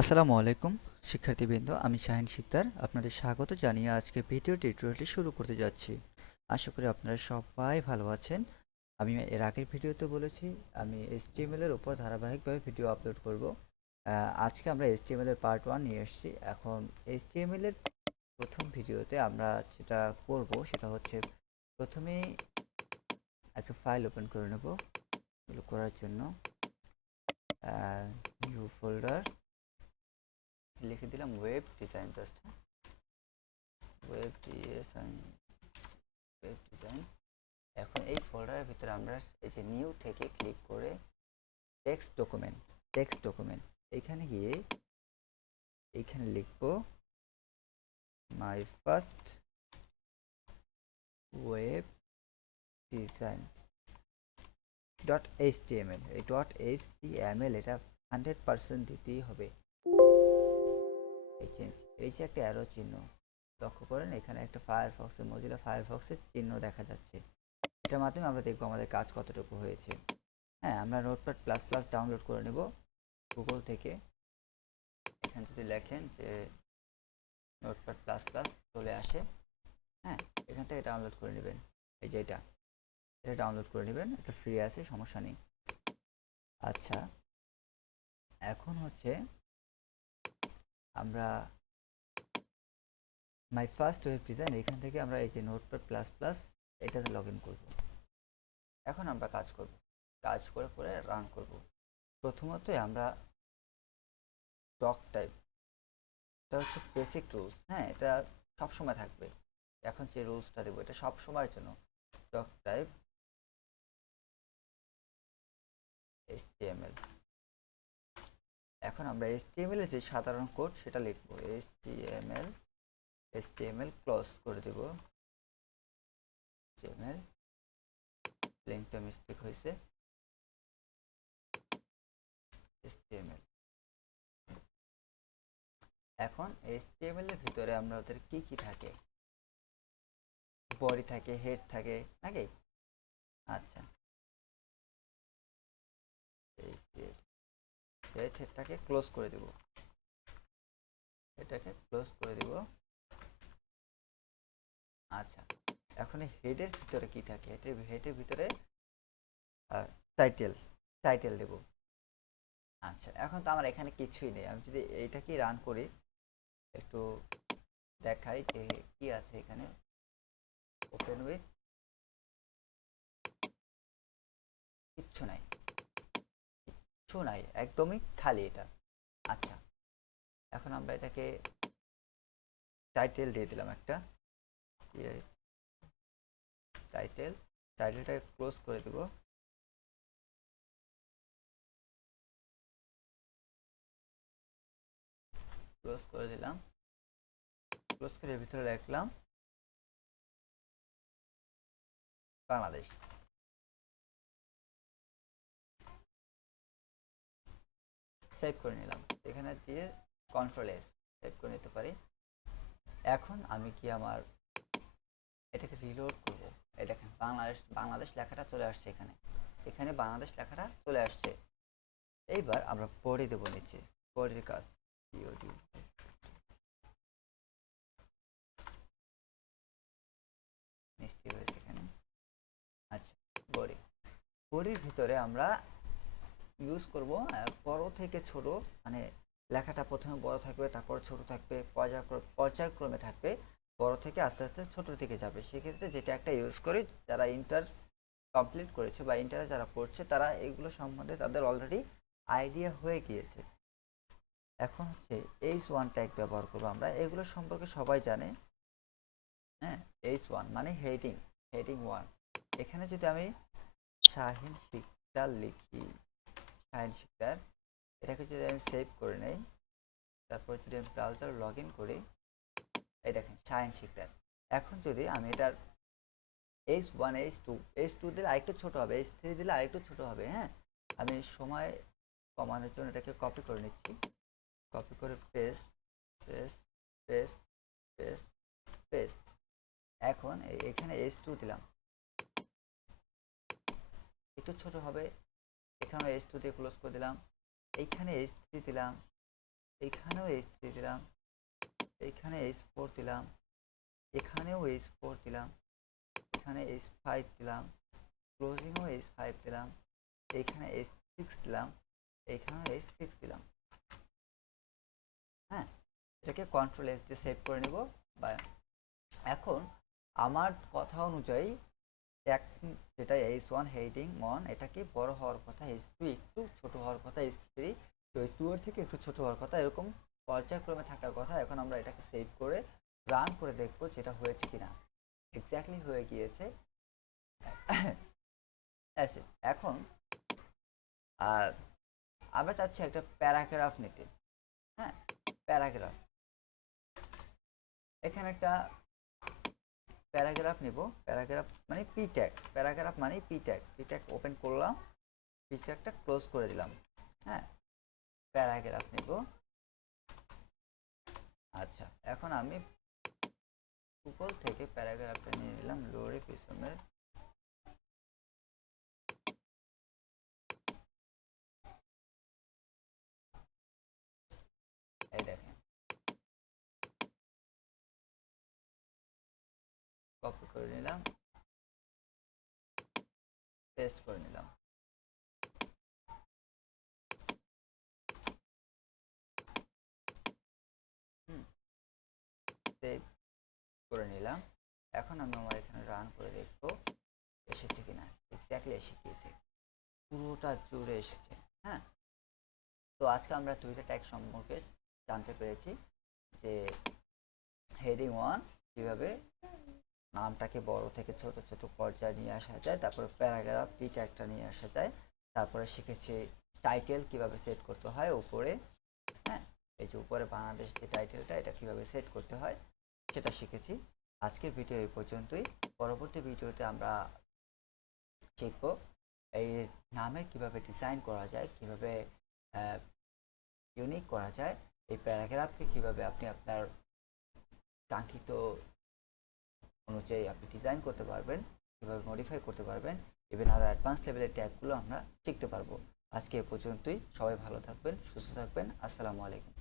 আসসালামু আলাইকুম শিক্ষার্থীবৃন্দ, আমি শাহিন শিকদার আপনাদের স্বাগত জানিয়ে আজকে ভিডিও টিউটোরিয়ালটি শুরু করতে যাচ্ছি। আশা করি আপনারা সবাই ভালো আছেন। আমি এর আগের ভিডিওতে বলেছি আমি HTML এর উপর ধারাবাহিকভাবে ভিডিও আপলোড করব। আজকে আমরা HTML এর পার্ট 1 নিয়ে এসেছি। এখন HTML এর প্রথম ভিডিওতে আমরা যেটা করব সেটা হচ্ছে প্রথমেই একটা ফাইল ওপেন করে নেব। এগুলো করার জন্য নিউ ফোল্ডার লিখে দিলাম web design, just web design web design. এখন এই ফোল্ডারের ভিতরে আমরা এই যে নিউ থেকে ক্লিক করে টেক্সট ডকুমেন্ট এইখানে গিয়ে এইখানে লিখব my first web design dot HTML. এই ডট এইচটিএমএল এটা 100% দিতেই হবে। এই যে একটা অ্যারো চিহ্ন লক্ষ্য করেন, এখানে একটা মজিলা ফায়ারফক্সের চিহ্ন দেখা যাচ্ছে। এটার মাধ্যমে আমরা দেখব আমাদের কাজ কতটুকু হয়েছে। হ্যাঁ, আমরা নোটপ্যাড প্লাস প্লাস ডাউনলোড করে নেব গুগল থেকে। এখানে যদি লেখেন যে নোটপ্যাড প্লাস প্লাস চলে আসে। হ্যাঁ, এখান থেকে ডাউনলোড করে নেবেন। এই যে এটা ডাউনলোড করে নেবেন, এটা ফ্রি আছে, সমস্যা নেই। আচ্ছা, এখন হচ্ছে আমরা মাই ফার্স্ট ওয়েব ডিজাইন এখান থেকে আমরা এই যে নোটপ্যাড প্লাস প্লাস এটাতে লগ ইন করবো। এখন আমরা কাজ করে করে রান করব। প্রথমতই আমরা ডক টাইপ, এটা হচ্ছে বেসিক রুলস। হ্যাঁ, এটা সব সময় থাকবে। এখন যে রুলসটা দেবো এটা সব সময়ের জন্য। Doc type HTML। এখন আমরা HTML এর যে সাধারণ কোড সেটা লিখবো। HTML ক্লোজ করে দেব। HTML লিঙ্কটা মিস্টেক হয়েছে। HTML। এখন HTML এর ভিতরে আমরা ওদের কি কি থাকে, বডি থাকে, হেড থাকে নাকি? আচ্ছা, এই হেডটাকে ক্লোজ করে দেব। এটাকে ক্লোজ করে দেব। আচ্ছা, এখন হেডের ভিতরে কি থাকে? হেডের ভিতরে টাইটেল টাইটেল দেব। আচ্ছা, এখন তো আমার এখানে কিছুই নেই। আমি যদি এইটাকে রান করি, একটু দেখাই যে কি আছে এখানে। ওপেন উইথ, কিচ্ছু নাই, কিচ্ছু নাই, একদমই খালি এটা। আচ্ছা, এখন আমরা এটাকে টাইটেল দিয়ে দিলাম একটা। টাইটেলটাকে ক্লোজ করে দেব। ক্লোজ করে দিলাম। ক্লোজ করে এর ভিতরে লিখলাম বাংলাদেশ। সেভ করে নিলাম। এখানে দিয়ে কন্ট্রোল S সেভ করে নিতে পারি। এখন আমি কি আমার এটাকে রিলোড করব। এই দেখেন বাংলাদেশ লেখাটা চলে আসছে এখানে। এখানে বাংলাদেশ লেখাটা চলে আসছে। এইবার আমরা বডি দেব নিচে। বডির কাজ বিওডি মিষ্টি হয়েছে এখানে। আচ্ছা, বডির ভিতরে আমরা ইউজ করব বড় থেকে ছোট, মানে লেখাটা প্রথমে বড় থাকবে, তারপর ছোট থাকবে, পর্যায়ক্রমে থাকবে। বড় থেকে আস্তে আস্তে ছোটোর দিকে যাবে। সেক্ষেত্রে যেটা একটা ইউজ করি, যারা ইন্টার কমপ্লিট করেছে বা ইন্টারে যারা পড়ছে তারা এগুলো সম্বন্ধে তাদের অলরেডি আইডিয়া হয়ে গিয়েছে। এখন হচ্ছে H1 ট্যাগ ব্যবহার করবো আমরা। এগুলো সম্পর্কে সবাই জানে। হ্যাঁ, H1 মানে হেডিং 1। এখানে যদি আমি শাহিন শিকদার লিখি, শাহিন শিকদার, এটাকে যদি আমি সেভ করে নেই, তারপর যদি আমি ব্রাউজার লগ ইন করি, এই দেখেন শাহিন শিকদার। এখন যদি আমি এটার H1 H2 দিলে আরেকটু ছোট হবে, H3 দিলে আরেকটু ছোট হবে। হ্যাঁ, আমি সময় কমানোর জন্য এটাকে কপি করে নিচ্ছি। কপি করে paste paste paste paste paste. এখন এখানে H2 দিলাম, একটু ছোট হবে। এখানে H2 দিয়ে ক্লোজ করে দিলাম। এইখানে H3 দিলাম, এইখানেও H3 দিলাম, এইখানে H4 দিলাম, এখানেও H4 দিলাম, এখানে H5 দিলাম, ক্লোজিংও H5 দিলাম, এইখানে H6 দিলাম, এইখানেও H6 দিলাম। হ্যাঁ, এটাকে কন্ট্রোল এস দিয়ে সেভ করে নিব। বা এখন আমার কথা অনুযায়ী যেটা H1 হেডিং 1 এটাকে বড় হওয়ার কথা, H2 একটু ছোট হওয়ার কথা, H3 2 এর থেকে একটু ছোট হওয়ার কথা, এরকম পর্যায়ক্রমে থাকার কথা। এখন আমরা এটাকে সেভ করে রান করে দেখবো যেটা হয়েছে কিনা। এক্স্যাক্টলি হয়ে গিয়েছে। এখন আমরা চাচ্ছি একটা প্যারাগ্রাফ নিতে। হ্যাঁ, প্যারাগ্রাফ, এখানে একটা প্যারাগ্রাফ নিব। প্যারাগ্রাফ মানে পি ট্যাগ, প্যারাগ্রাফ মানে P tag. P tag open করলাম, পি ট্যাগটা ক্লোজ করে দিলাম। হ্যাঁ, প্যারাগ্রাফ নিব। আচ্ছা, এখন আমি গুগল থেকে প্যারাগ্রাফটা নিয়ে নিলাম, লোরে পিছনের। এই দেখেন, কপি করে নিলাম, পেস্ট করে নিলাম। সেভ করে নিলাম। এখন আমি আমার এখানে রান করে দেখব এসেছে কিনা। এক্স্যাক্টলি এসে গিয়েছে, পুরোটা জুড়ে এসেছে। হ্যাঁ, তো আজকে আমরা দুইটা ট্যাগ সম্পর্কে জানতে পেরেছি, যে হেডিং 1 কিভাবে নামটাকে বড় থেকে ছোট ছোট পর্যায়ে নিয়ে আসা যায়, তারপরে প্যারাগ্রাফ পি ট্যাগটা নিয়ে আসা যায়, তারপরে শিখেছি টাইটেল কিভাবে সেট করতে হয় উপরে। হ্যাঁ, এই যে উপরে বাংলাদেশ যে টাইটেলটা, এটা কিভাবে সেট করতে হয় সেটা শিখেছি। আজকের ভিডিও এই পর্যন্তই। পরবর্তী ভিডিওতে আমরা শিখব এই নামের কিভাবে ডিজাইন করা যায়, কিভাবে ইউনিক করা যায়, এই প্যারাগ্রাফকে কিভাবে আপনি আপনার কাঙ্ক্ষিত অনুযায়ী আপনি ডিজাইন করতে পারবেন, কিভাবে মডিফাই করতে পারবেন, ইভেন আরও অ্যাডভান্স লেভেলের ট্যাগগুলো আমরা শিখতে পারবো। আজকে এ পর্যন্তই। সবাই ভালো থাকবেন, সুস্থ থাকবেন। আসসালামু আলাইকুম।